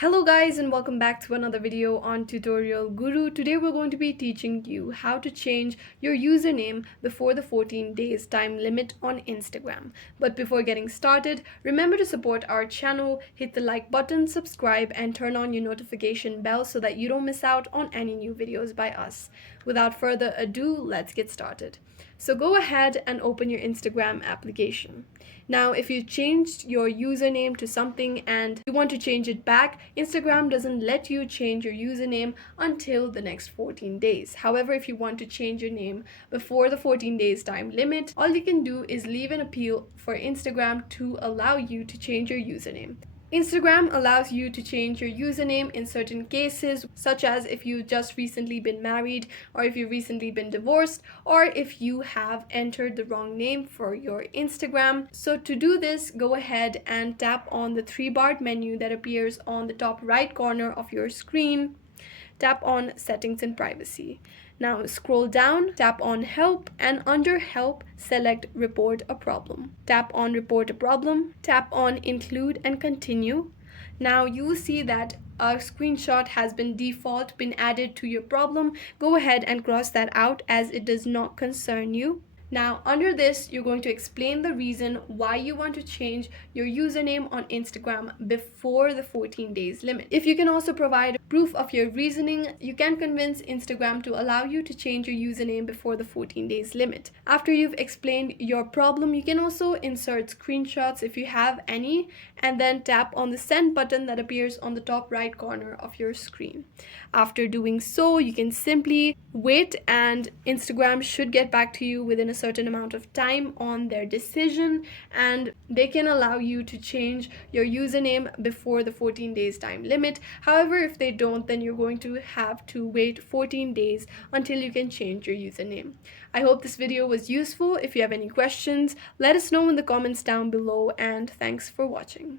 Hello guys and welcome back to another video on Tutorial Guru. Today we're going to be teaching you how to change your username before the 14 days time limit on Instagram. But before getting started, remember to support our channel, hit the like button, subscribe and turn on your notification bell so that you don't miss out on any new videos by us. Without further ado, let's get started. So go ahead and open your Instagram application. Now, if you changed your username to something and you want to change it back, Instagram doesn't let you change your username until the next 14 days. However, if you want to change your name before the 14 days time limit, all you can do is leave an appeal for Instagram to allow you to change your username. Instagram allows you to change your username in certain cases, such as if you just recently been married, or if you've recently been divorced, or if you have entered the wrong name for your Instagram. So to do this, go ahead and tap on the three-barred menu that appears on the top right corner of your screen. Tap on Settings and Privacy. Now scroll down, tap on Help, and under Help, select Report a Problem. Tap on Report a Problem, tap on Include and Continue. Now you will see that a screenshot has been added to your problem. Go ahead and cross that out as it does not concern you. Now, under this, you're going to explain the reason why you want to change your username on Instagram before the 14 days limit. If you can also provide proof of your reasoning, you can convince Instagram to allow you to change your username before the 14 days limit. After you've explained your problem, you can also insert screenshots if you have any, and then tap on the send button that appears on the top right corner of your screen. After doing so, you can simply wait and Instagram should get back to you within a certain amount of time on their decision, and they can allow you to change your username before the 14 days time limit. However, if they don't, then you're going to have to wait 14 days until you can change your username. I hope this video was useful. If you have any questions, let us know in the comments down below, and thanks for watching.